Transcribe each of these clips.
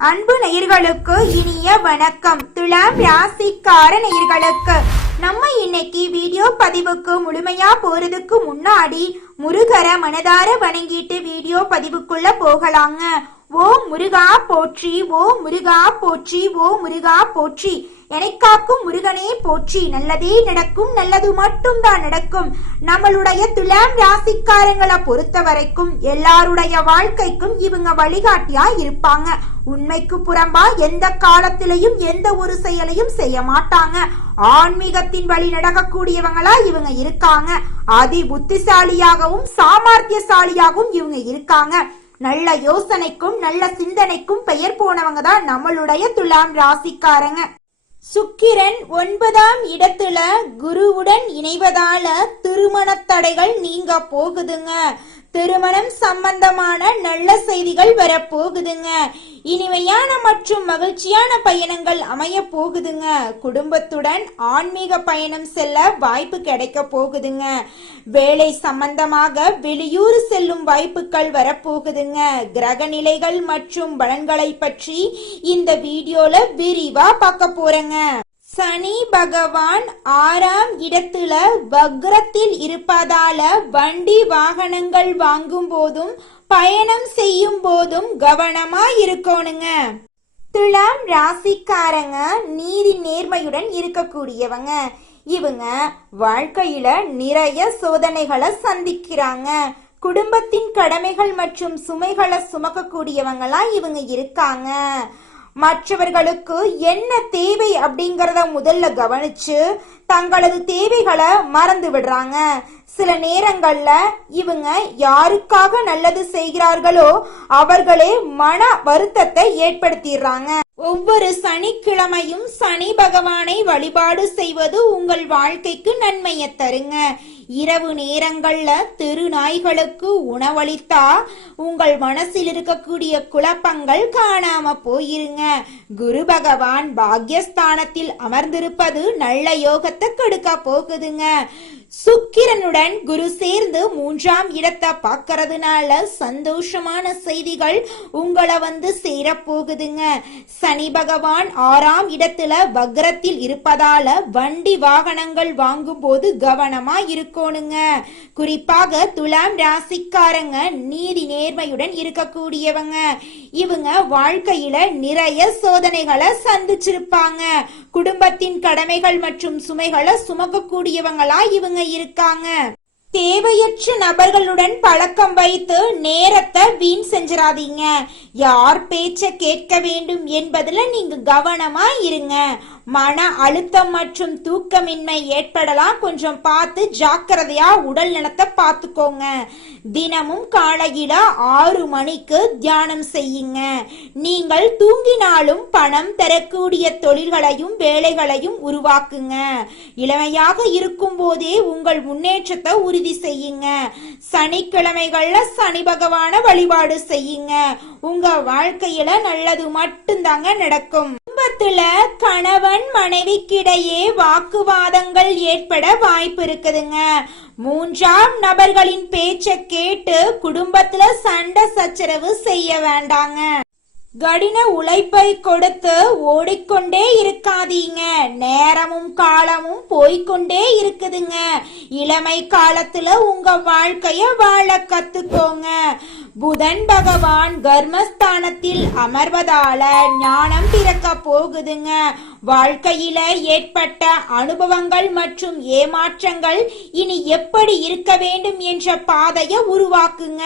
அன்பு நேயர்களுக்கு இனிய வணக்கம். துலாம் ராசிக்கார நேயர்களுக்கு நம்ம இன்னைக்கு வீடியோ பதிவுக்கு முழுமையா போறதுக்கு முன்னாடி முருகரை மனதார வணங்கிட்டு வீடியோ பதிவுக்குள்ள போகலாங்க. ஓ முருகா போற்றி, ஓ முருகா போற்றி, ஓ முருகா போற்றி, எனக்காக்கும் முருகனே போற்றி. நல்லதே நடக்கும், நல்லது மட்டும் தான் நடக்கும். நம்மளுடைய துலாம் ராசிக்காரங்களை பொறுத்த வரைக்கும் எல்லாருடைய வாழ்க்கைக்கும் இவங்க வழிகாட்டியா இருப்பாங்க. உண்மைக்கு புறம்பா எந்த காலத்திலையும் எந்த ஒரு செயலையும் செய்ய மாட்டாங்க. ஆன்மீகத்தின் வழி நடக்கக்கூடியவங்களா இவங்க இருக்காங்க. அதி புத்திசாலியாகவும் சாமர்த்தியசாலியாகவும் இவங்க இருக்காங்க. நல்ல யோசனைக்கும் நல்ல சிந்தனைக்கும் பெயர் போனவங்க தான் நம்மளுடைய துலாம் ராசிக்காரங்க. சுக்கிரன் 9ஆம் இடத்துல குருவுடன் இணைவதால திருமண தடைகள் நீங்க போகுதுங்க. திருமணம் சம்பந்தமான நல்ல செய்திகள் வர போகுதுங்க. இனிமையான மற்றும் மகிழ்ச்சியான பயணங்கள் அமைய போகுதுங்க. குடும்பத்துடன் ஆன்மீக பயணம் செல்ல வாய்ப்பு கிடைக்க போகுதுங்க. வேலை சம்பந்தமாக வெளியூர் செல்லும் வாய்ப்புகள் வரப்போகுதுங்க. கிரக நிலைகள் மற்றும் பலன்களை பற்றி இந்த வீடியோல விரிவா பார்க்க போறேங்க. சனி பகவான் 6ஆம் இடத்துல வக்ரத்தில் இருப்பதால வண்டி வாகனங்கள் வாங்கும் போதும் பயணம் செய்யும் போதும் கவனமா இருக்கணுங்க. துலாம் ராசிக்காரங்க நீதி நேர்மையுடன் இருக்கக்கூடியவங்க. இவங்க வாழ்க்கையில நிறைய சோதனைகளை சந்திக்கிறாங்க. குடும்பத்தின் கடமைகள் மற்றும் சுமைகளை சுமக்கக்கூடியவங்களா இவங்க இருக்காங்க. மற்றவர்களுக்கு என்ன தேவை அப்படிங்கறத முதல்ல கவனிச்சு தங்களது தேவைகளை மறந்து விடுறாங்க. சில நேரங்கள்ல இவங்க யாருக்காக நல்லது செய்கிறார்களோ அவர்களே மன வருத்தத்தை ஏற்படுத்திடுறாங்க. ஒவ்வொரு சனிக்கிழமையும் சனி பகவானை வழிபாடு செய்வது உங்கள் வாழ்க்கைக்கு நன்மையை தருங்க. இரவு நேரங்கள்ல தெரு நாய்களுக்கு உணவளித்தா உங்கள் மனசில் இருக்கக்கூடிய குழப்பங்கள் காணாம போயிருங்க. குரு பகவான் பாக்யஸ்தானத்தில் அமர்ந்திருப்பது நல்ல யோகத்தை கொடுக்க போகுதுங்க. சுக்கிரனுடன் குரு சேர்ந்து 3ஆம் இடத்தை பார்க்கறதுனால சந்தோஷமான செய்திகள் உங்களை வந்து சேர போகுதுங்க. சனி பகவான் 6ஆம் இடத்துல வக்ரத்தில் இருப்பதால வண்டி வாகனங்கள் வாங்கும் போது கவனமா இருக்கணுங்க. குறிப்பாக துலாம் ராசிக்காரங்க நீதி நேர்மையுடன் இருக்கக்கூடியவங்க. இவங்க வாழ்க்கையில நிறைய சோதனைகளை சந்திச்சிருப்பாங்க. குடும்பத்தின் கடமைகள் மற்றும் சுமைகளை சுமக்கக்கூடியவங்களா இவங்க இருக்காங்க. தேவையற்ற நபர்களுடன் பழக்கம் வைத்து நேரத்தை வீண் செஞ்சிடாதீங்க. யார் பேச்ச கேட்க வேண்டும் என்பதுல நீங்க கவனமா இருங்க. மன அழுத்தம் மற்றும் தூக்கமின்மை ஏற்படலாம். கொஞ்சம் பார்த்து ஜாக்கிரதையா உடல் நலத்தை பார்த்துக்கோங்க. தினமும் காலையில 6 மணிக்கு தியானம் செய்யுங்க. நீங்கள் தூங்கினாலும் பணம் தரக்கூடிய தொழில்களையும் வேலைகளையும் உருவாக்குங்க. இளமையாக இருக்கும் போதே உங்கள் முன்னேற்றத்தை உறுதி செய்யுங்க. சனிக்கிழமைகள்ல சனி பகவான வழிபாடு செய்யுங்க. உங்க வாழ்க்கையில நல்லது மட்டும்தாங்க நடக்கும். குடும்பத்துல கணவன் மனைவிக்கிடையே வாக்குவாதங்கள் ஏற்பட வாய்ப்பு இருக்குதுங்க. 3ஆம் நபர்களின் பேச்ச கேட்டு குடும்பத்துல சண்டை சச்சரவு செய்ய வேண்டாங்க. கடின உழைப்பை கொடுத்து ஓடிக்கொண்டே இருக்காதீங்க. நேரமும் காலமும் போய்கொண்டே இருக்குதுங்க. இளமை காலத்துல உங்க வாழ்க்கைய வாழ கத்துக்கோங்க. புதன் பகவான் கர்மஸ்தானத்தில் அமர்வதால ஞானம் பிறக்க போகுதுங்க. வாழ்க்கையில ஏற்பட்ட அனுபவங்கள் மற்றும் ஏமாற்றங்கள் இனி எப்படி இருக்க வேண்டும் என்ற பாதையை உருவாக்குங்க.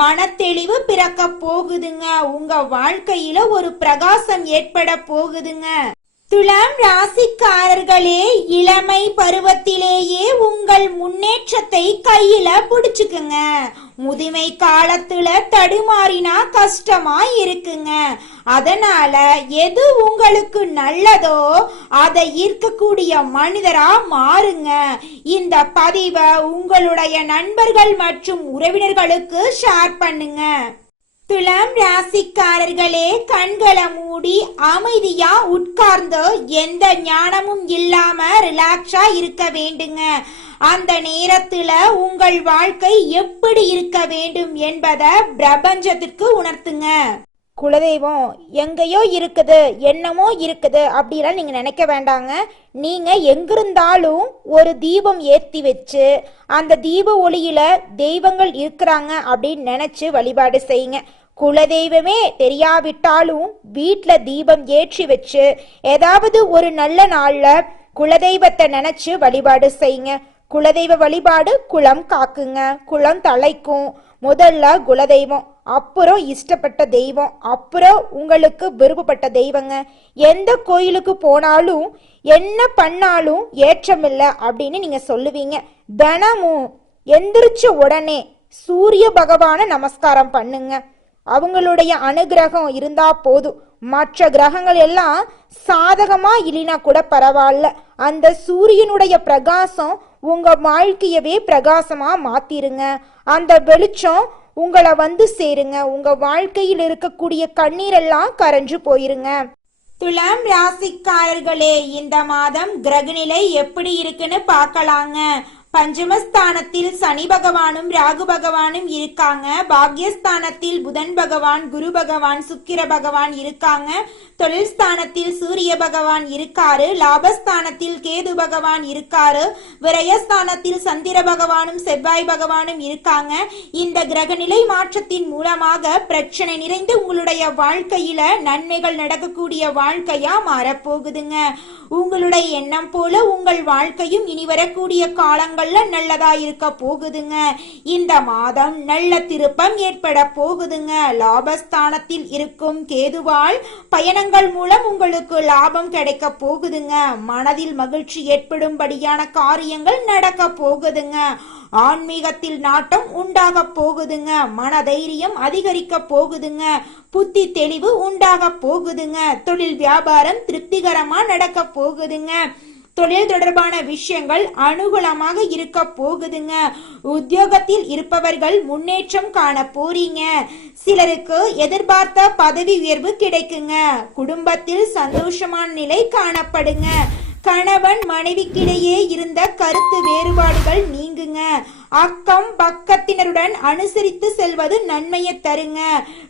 மனத்தெளிவு பிறக்க போகுதுங்க. உங்க வாழ்க்கையில ஒரு பிரகாசம் ஏற்பட போகுதுங்க. துலாம் ராசிக்காரர்களே, இளமை பருவத்திலேயே உங்கள் முன்னேற்றத்தை கையில புடிச்சுக்குங்க. முதுமை காலத்துல தடுமாறினா கஷ்டமா இருக்குங்க. அதனால எது உங்களுக்கு நல்லதோ அதை ஈர்க்கக்கூடிய மனிதரா மாறுங்க. இந்த பதிவை உங்களுடைய நண்பர்கள் மற்றும் உறவினர்களுக்கு ஷேர் பண்ணுங்க. துலாம் ராசிக்காரர்களே, கண்களை மூடி அமைதியா உட்கார்ந்து எந்த ஞானமும் இல்லாம ரிலாக்ஸா இருக்க வேண்டுங்க. அந்த நேரத்துல உங்கள் வாழ்க்கை எப்படி இருக்க வேண்டும் என்பதை பிரபஞ்சத்திற்கு உணர்த்துங்க. குலதெய்வம் எங்கேயோ இருக்குது, என்னமோ இருக்குது அப்படிலாம் நீங்க நினைக்க வேண்டாங்க. நீங்க எங்கிருந்தாலும் ஒரு தீபம் ஏற்றி வச்சு அந்த தீப ஒளியில தெய்வங்கள் இருக்கிறாங்க அப்படின்னு நினைச்சு வழிபாடு செய்யுங்க. குலதெய்வமே தெரியாவிட்டாலும் வீட்டில் தீபம் ஏற்றி வச்சு ஏதாவது ஒரு நல்ல நாள்ல குலதெய்வத்தை நினைச்சு வழிபாடு செய்யுங்க. குலதெய்வ வழிபாடு குலம் காக்குங்க, குலம் தலைக்கும். முதல்ல குலதெய்வம், அப்புறம் இஷ்டப்பட்ட தெய்வம், அப்புறம் உங்களுக்கு விருப்பப்பட்ட தெய்வங்க. எந்த கோயிலுக்கு போனாலும் என்ன பண்ணாலும் ஏற்றமில்லை அப்படின்னு நீங்க சொல்லுவீங்க. தினமும் எந்திரிச்ச உடனே சூரிய பகவானை நமஸ்காரம் பண்ணுங்க. அவங்களுடைய அனுகிரகம் இருந்தா போதும். மற்ற கிரகங்கள் எல்லாம் சாதகமா இல்லைனா கூட பரவாயில்ல, அந்த சூரியனுடைய பிரகாசம் உங்க வாழ்க்கையவே பிரகாசமா மாத்திருங்க. அந்த வெளிச்சம் உங்களை வந்து சேருங்க. உங்க வாழ்க்கையில் இருக்கக்கூடிய கண்ணீரெல்லாம் கரைஞ்சு போயிருங்க. துலாம் ராசிக்காரர்களே, இந்த மாதம் கிரகநிலை எப்படி இருக்குன்னு பார்க்கலாங்க. பஞ்சமஸ்தானத்தில் சனி பகவானும் ராகு பகவானும் இருக்காங்க. பாக்யஸ்தானத்தில் புதன் பகவான், குரு பகவான், சுக்கிர பகவான் இருக்காங்க. தொழில் ஸ்தானத்தில் சூரிய பகவான் இருக்காரு. லாபஸ்தானத்தில் கேது பகவான் இருக்காரு. விரயஸ்தானத்தில் சந்திர பகவானும் செவ்வாய் பகவானும் இருக்காங்க. இந்த கிரகநிலை மாற்றத்தின் மூலமாக பிரச்சனை நிறைந்து உங்களுடைய வாழ்க்கையில நன்மைகள் நடக்கக்கூடிய வாழ்க்கையா மாறப்போகுதுங்க. உங்களுடைய எண்ணம் போல உங்கள் வாழ்க்கையும் இனி வரக்கூடிய காலங்கள்ல நல்லதா இருக்க போகுதுங்க. இந்த மாதம் நல்ல திருப்பம் ஏற்பட போகுதுங்க. லாபஸ்தானத்தில் இருக்கும் கேதுவால் பயணங்கள் மூலம் உங்களுக்கு லாபம் கிடைக்க போகுதுங்க. மனதில் மகிழ்ச்சி ஏற்படும்படியான காரியங்கள் நடக்க போகுதுங்க. ஆன்மீகத்தில் நாட்டம் உண்டாக போகுதுங்க. மனதைரியம் அதிகரிக்க போகுதுங்க. புத்தி தெளிவு உண்டாக போகுதுங்க. தொழில் வியாபாரம் திருப்திகரமா நடக்க போகுதுங்க. தொழில் தொடர்பான விஷயங்கள் அனுகூலமாக இருக்க போகுதுங்க. உத்தியோகத்தில் இருப்பவர்கள் முன்னேற்றம் காண போறீங்க. சிலருக்கு எதிர்பார்த்த பதவி உயர்வு கிடைக்குங்க. குடும்பத்தில் சந்தோஷமான நிலை காணப்படுங்க. கணவன் மனைவிக்கிடையே இருந்த கருத்து வேறுபாடுகள் நீங்குங்க. அக்கம் பக்கத்தினருடன் அனுசரித்து செல்வது நன்மையை தருங்க.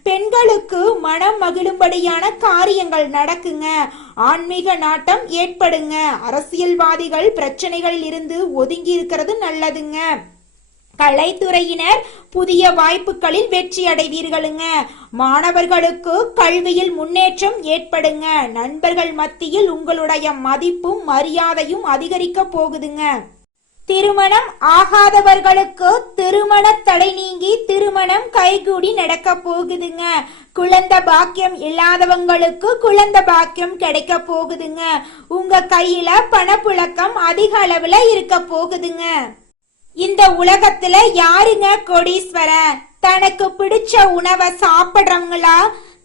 பெண்களுக்கு மனம் மகிழும்படியான காரியங்கள் நடக்குங்க. ஆன்மீக நாட்டம் ஏற்படுங்க. அரசியல்வாதிகள் பிரச்சனைகளில் இருந்து ஒதுங்கி இருக்கிறது நல்லதுங்க. கலைத்துறையினர் புதிய வாய்ப்புகளில் வெற்றி அடைவீர்களுங்க. மாணவர்களுக்கு கல்வியில் முன்னேற்றம் ஏற்படுங்க. நண்பர்கள் மத்தியில் உங்களுடைய மதிப்பும் மரியாதையும் அதிகரிக்க போகுதுங்க. திருமணம் ஆகாதவர்களுக்கு திருமண தடை நீங்கி திருமணம் கைகூடி நடக்க போகுதுங்க. குழந்தை பாக்கியம் இல்லாதவங்களுக்கு குழந்தை பாக்கியம் கிடைக்க போகுதுங்க. உங்க கையில பணப்புழக்கம் அதிக அளவுல இருக்க போகுதுங்க. இந்த உலகத்துல யாருங்க கோடீஸ்வரன்? தனக்கு பிடிச்ச உணவை சாப்பிடுறவங்களா,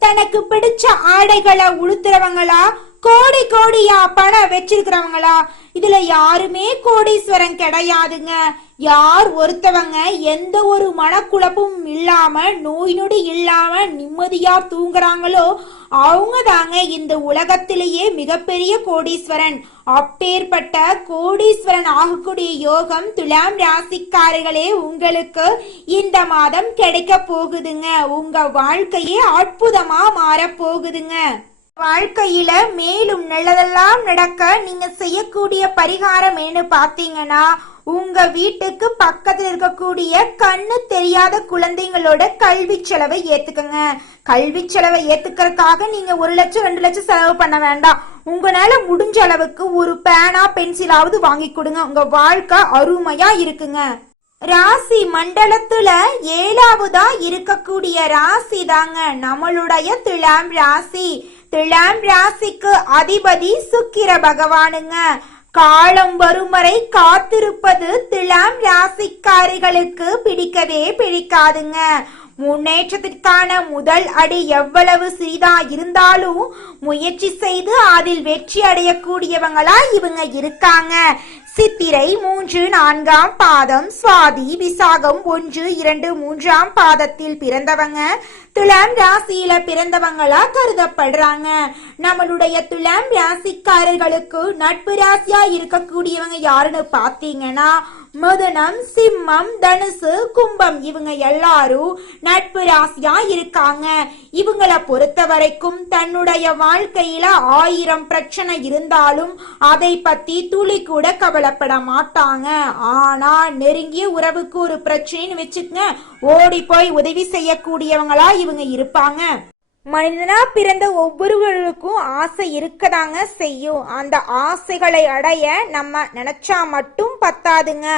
தனக்கு பிடிச்ச ஆடைகளை உடுத்துறவங்களா, கோடி கோடியா பணம் வச்சிருக்கிறவங்களா? இதுல யாருமே கோடீஸ்வரன் கிடையாதுங்க. யார் ஒருத்தவங்க எந்த ஒரு மனக்குழப்பமும் இல்லாம நோய் நொடி இல்லாம நிம்மதியா தூங்குறாங்களோ அவங்க தாங்க இந்த உலகத்திலேயே மிகப்பெரிய கோடீஸ்வரன். அப்பேற்பட்ட கோடீஸ்வரன் ஆகக்கூடிய யோகம் துலாம் ராசிக்காரர்களே உங்களுக்கு இந்த மாதம் கிடைக்க போகுதுங்க. உங்க வாழ்க்கையே அற்புதமா மாற போகுதுங்க. வாழ்க்கையில மேலும் நல்லதெல்லாம் நடக்க நீங்க செய்யக்கூடிய பரிகாரம் என்ன பாத்தீங்கன்னா, உங்க வீட்டுக்கு பக்கத்துல இருக்கக்கூடிய கண்ணு தெரியாத குழந்தைங்களோட கல்வி செலவை ஏத்துக்கங்க. கல்வி செலவை ஏத்துக்கிறதுக்காக நீங்க 1 லட்சம் 2 லட்சம் செலவு பண்ண வேண்டாம். உங்களால முடிஞ்ச அளவுக்கு ஒரு பேனா பென்சிலாவது வாங்கி கொடுங்க. உங்க வாழ்க்கை அருமையா இருக்குங்க. ராசி மண்டலத்துல 7வதா இருக்கக்கூடிய ராசி தாங்க நம்மளுடைய துலாம் ராசி. துலாம் ராசிக்கு அதிபதி சுக்கிர பகவானுங்க. காலம் வரும் வரை காத்திருப்பது துலாம் ராசிக்காரிகளுக்கு பிடிக்கவே பிடிக்காதுங்க. முன்னேற்றத்திற்கான முதல் அடி எவ்வளவு சிறிதா இருந்தாலும் முயற்சி செய்து அதில் வெற்றி அடையக்கூடியவங்களா இவங்க இருக்காங்க. சித்திரை 3, 4ஆம் பாதம், சுவாதி, விசாகம் 1, 2, 3ஆம் பாதத்தில் பிறந்தவங்க துலாம் ராசியில பிறந்தவங்களா கருதப்படுறாங்க. நம்மளுடைய துலாம் ராசிக்காரர்களுக்கு நட்பு ராசியா இருக்கக்கூடியவங்க யாருன்னு பாத்தீங்கன்னா மிதுனம், சிம்மம், தனுசு, கும்பம் இவங்க எல்லாரும் நட்பு ராசியா இருக்காங்க. இவங்களை பொறுத்த வரைக்கும் தன்னுடைய வாழ்க்கையில 1000 பிரச்சனை இருந்தாலும் அதை பத்தி துளி கூட கவலைப்பட மாட்டாங்க. ஆனா நெருங்கிய உறவுக்கு ஒரு பிரச்சனைன்னு வச்சுக்கங்க, ஓடி போய் உதவி செய்யக்கூடியவங்களா இவங்க இருப்பாங்க. மனிதனா பிறந்த ஒவ்வொருவருக்கும் ஆசை இருக்கதாங்க செய்யும். அந்த ஆசைகளை அடைய நம்ம நினைச்சா மட்டும் பத்தாதுங்க.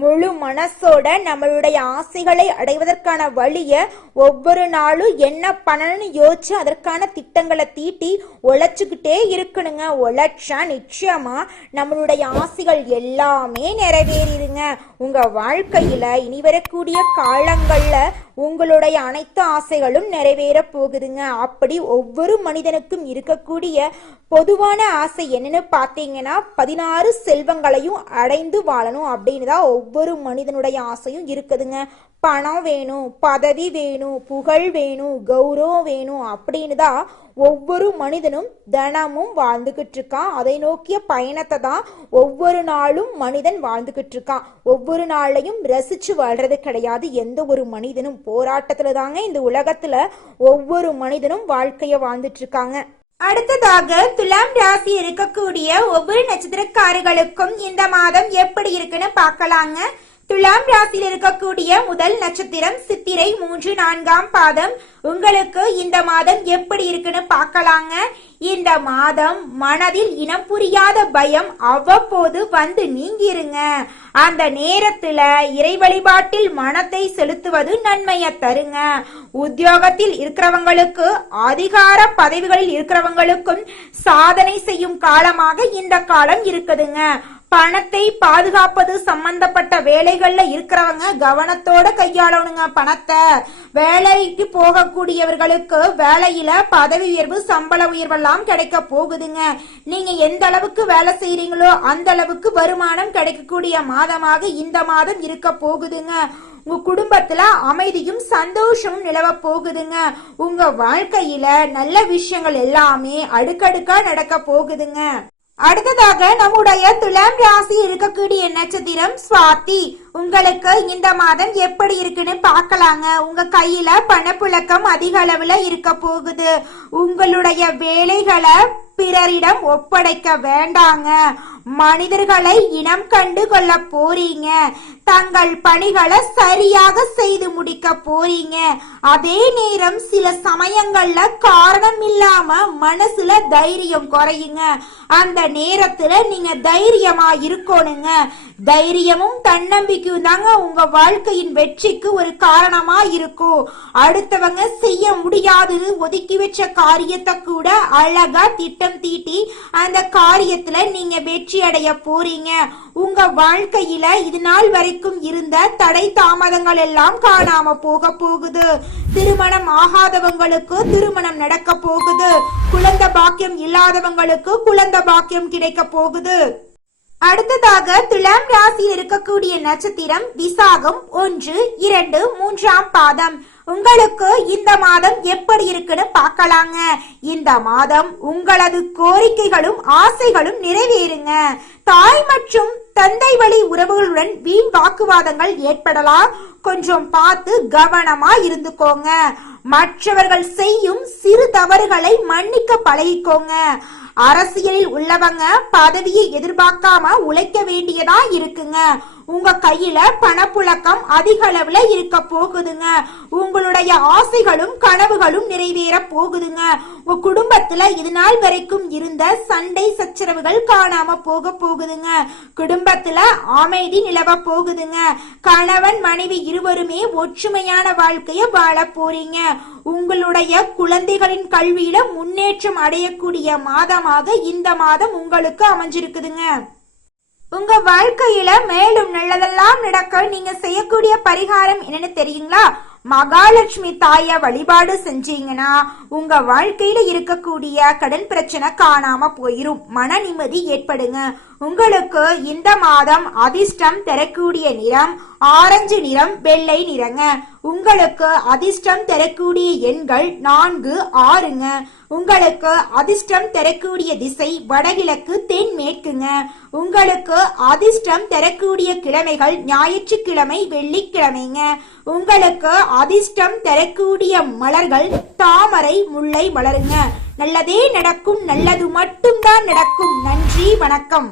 முழு மனசோட நம்மளுடைய ஆசைகளை அடைவதற்கான வழிய ஒவ்வொரு நாளும் என்ன பண்ணணும்னு யோசிச்சு அதற்கான திட்டங்களை தீட்டி உழைச்சுக்கிட்டே இருக்கணுங்க. உழைச்சா நிச்சயமா நம்மளுடைய ஆசைகள் எல்லாமே நிறைவேறிடுங்க. உங்க வாழ்க்கையில இனி வரக்கூடிய காலங்கள்ல உங்களுடைய அனைத்து ஆசைகளும் நிறைவேற போகுதுங்க. அப்படி ஒவ்வொரு மனிதனுக்கும் இருக்கக்கூடிய பொதுவான ஆசை என்னன்னு பார்த்தீங்கன்னா 16 செல்வங்களையும் அடைந்து வாழணும் அப்படின்னு தான் ஒவ்வொரு மனிதனுடைய ஆசையும் இருக்குதுங்க. பணம் வேணும், பதவி வேணும், புகழ் வேணும், கௌரவம் வேணும் அப்படின்னு தான் ஒவ்வொரு மனிதனும் தினமும் வாழ்ந்துகிட்டு இருக்கான். அதை நோக்கிய பயணத்தை தான் ஒவ்வொரு நாளும் மனிதன் வாழ்ந்துகிட்டு இருக்கான். ஒவ்வொரு நாளையும் ரசிச்சு வாழ்றது கிடையாது எந்த ஒரு மனிதனும். போராட்டத்துல தாங்க இந்த உலகத்துல ஒவ்வொரு மனிதனும் வாழ்க்கைய வாழ்ந்துட்டு இருக்காங்க. அடுத்ததாக துலாம் ராசி இருக்கக்கூடிய ஒவ்வொரு நட்சத்திரக்காரர்களுக்கும் இந்த மாதம் எப்படி இருக்குன்னு பார்க்கலாங்க. துலாம் ராசியில் இருக்கக்கூடிய முதல் நட்சத்திரம் சித்திரை 3, 4ஆம் பாதம். உங்களுக்கு இந்த மாதம் எப்படி இருக்குன்னு பார்க்கலாங்க. இந்த மாதம் மனதில் இனம் புரியாத பயம் அவ்வப்போது வந்து நீங்கிருங்க. அந்த நேரத்துல இறை வழிபாட்டில் மனத்தை செலுத்துவது நன்மையை தருங்க. உத்தியோகத்தில் இருக்கிறவங்களுக்கு, அதிகார பதவிகளில் இருக்கிறவங்களுக்கும் சாதனை செய்யும் காலமாக இந்த காலம் இருக்குதுங்க. பணத்தை பாதுகாப்பது சம்பந்தப்பட்ட வேலைகள்ல இருக்கிறவங்க கவனத்தோட கையாளணுங்க. பணத்தை வேலைக்கு போகக்கூடியவர்களுக்கு வேலையில பதவி உயர்வு, சம்பள உயர்வெல்லாம் கிடைக்க போகுதுங்க. நீங்க எந்த அளவுக்கு வேலை செய்யறீங்களோ அந்த அளவுக்கு வருமானம் கிடைக்கக்கூடிய மாதமாக இந்த மாதம் இருக்க போகுதுங்க. உங்க குடும்பத்துல அமைதியும் சந்தோஷமும் நிலவ போகுதுங்க. உங்க வாழ்க்கையில நல்ல விஷயங்கள் எல்லாமே அடுக்கடுக்கா நடக்க போகுதுங்க. அடுத்ததாக நம்முடைய துலாம் ராசி இருக்கக்கூடிய நட்சத்திரம் சுவாதி. உங்களுக்கு இந்த மாதம் எப்படி இருக்குன்னு பார்க்கலாங்க. உங்க கையில பணப்புழக்கம் அதிக அளவுல இருக்க போகுது. உங்களுடைய வேலைகளை பிறரிடம் ஒப்படைக்க வேண்டாங்க. மனிதர்களை இனம் கண்டு கொள்ள போறீங்க. தங்கள் பணிகளை சரியாக செய்து முடிக்க போறீங்க. அதே நேரம் சில சமயங்கள்ல காரணம் இல்லாம மனசுல தைரியம் குறையுங்க. அந்த நேரத்துல நீங்க தைரியமா இருக்கணுங்க. தைரியமும் தன்னம்பிக்கையும் தாங்க உங்க வாழ்க்கையின் வெற்றிக்கு ஒரு காரணமா இருக்கும். அடுத்தவங்க செய்ய முடியாதது ஒதுக்கி வச்ச காரியத்தை கூட அழகா திட்டம் தீட்டி அந்த காரியத்துல நீங்க வெற்றி அடைய போறீங்க. உங்க வாழ்க்கையில இது நாள் வரைக்கும் இருந்த தடை தாமதங்கள் எல்லாம் காணாம போக போகுது. திருமணம் ஆகாதவங்களுக்கு திருமணம் நடக்க போகுது. குழந்தை பாக்கியம் இல்லாதவங்களுக்கு குழந்தை பாக்கியம் கிடைக்க போகுது. அடுத்ததாக துலாம் ராசியில் இருக்கக்கூடிய நட்சத்திரம் விசாகம் 1, 2, 3ஆம் பாதம். உங்களுக்கு இந்த மாதம் எப்படி இருக்குன்னு பார்க்கலாங்க. இந்த மாதம் உங்களது கோரிக்கைகளும் ஆசைகளும் நிறைவேறுங்க. தாய் மற்றும் தந்தை வழி உறவுகளுடன் வீண் வாக்குவாதங்கள் ஏற்படலாம். கொஞ்சம் பார்த்து கவனமா இருந்துக்கோங்க. மற்றவர்கள் செய்யும் சிறு தவறுகளை மன்னிக்க பழகிக்கோங்க. அரசியலில் உள்ளவங்க பதவியை எதிர்பார்க்காம உழைக்க வேண்டியதா இருக்குங்க. உங்க கையில பணப்புழக்கம் அதிக அளவுல இருக்க போகுதுங்க. உங்களுடைய ஆசைகளும் கனவுகளும் நிறைவேற போகுதுங்க. உங்க குடும்பத்துல இது நாள் வரைக்கும் இருந்த சண்டை சச்சரவுகள் காணாம போக போகுதுங்க. குடும்பத்துல அமைதி நிலவ போகுதுங்க. கணவன் மனைவி இருவருமே ஒற்றுமையான வாழ்க்கைய வாழ போறீங்க. உங்களுடைய குழந்தைகளின் கல்வியில முன்னேற்றம் அடையக்கூடிய மாதமாக இந்த மாதம் உங்களுக்கு அமைஞ்சிருக்குதுங்க. உங்க வாழ்க்கையில மேலும் நல்லதெல்லாம் நடக்க நீங்க செய்யக்கூடிய பரிகாரம் என்னன்னு தெரியுங்களா? மகாலட்சுமி தாய வழிபாடு செஞ்சீங்கன்னா உங்க வாழ்க்கையில இருக்கக்கூடிய கடன் பிரச்சனை காணாம போயிரும். மன நிம்மதி ஏற்படுங்க. உங்களுக்கு இந்த மாதம் அதிர்ஷ்டம் தரக்கூடிய நிறம் ஆரஞ்சு நிறம், வெள்ளை நிறங்க. உங்களுக்கு அதிர்ஷ்டம் தரக்கூடிய எண்கள் 4, 6ங்க. உங்களுக்கு அதிர்ஷ்டம் தரக்கூடிய திசை வடகிழக்கு, தென்மேற்குங்க. உங்களுக்கு அதிர்ஷ்டம் தரக்கூடிய கிழமைகள் ஞாயிற்றுக்கிழமை, வெள்ளிக்கிழமைங்க. உங்களுக்கு அதிர்ஷ்டம் தரக்கூடிய மலர்கள் தாமரை, முல்லை மலருங்க. நல்லதே நடக்கும், நல்லது மட்டும்தான் நடக்கும். நன்றி, வணக்கம்.